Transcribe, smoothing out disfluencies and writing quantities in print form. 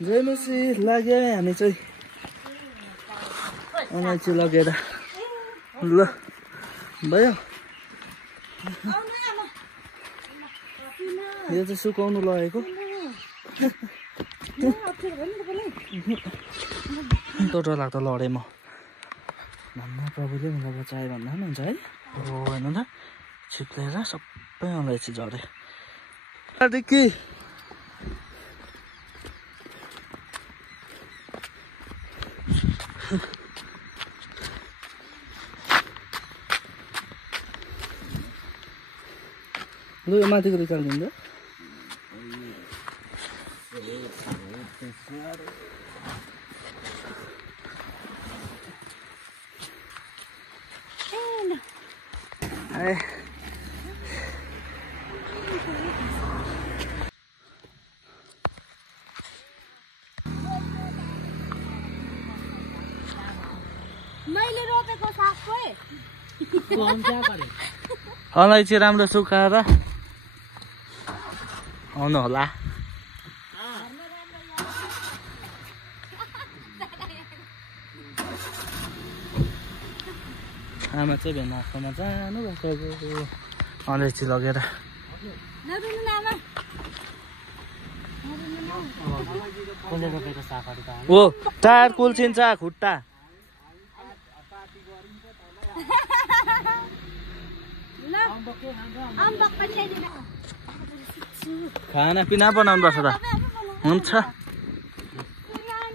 जयमसी लाग्यो हामी चाहिँ अलैँची लगेर ल भयो यो चाहिँ सुकाउनु लगेको टोटो लाग्दो लडेँ म भन्दा प्रभुले मलाई बचायो भन्दा पनि हुन्छ है हो हेर्नु त छिप्लेर सबै अलैँची झरे देखि लु यो माथिको निकालिदिनु मैले रोपेको साग खोइ अलैँची राम्रो सुकाएर आउनु होला आमा चाहिँ भेनाकोमा जानु भएको अलैँची लगेर हो टायर कुल्चिन्छ खुट्टा खानापिना बनाउनु पर्छ त हुन्छ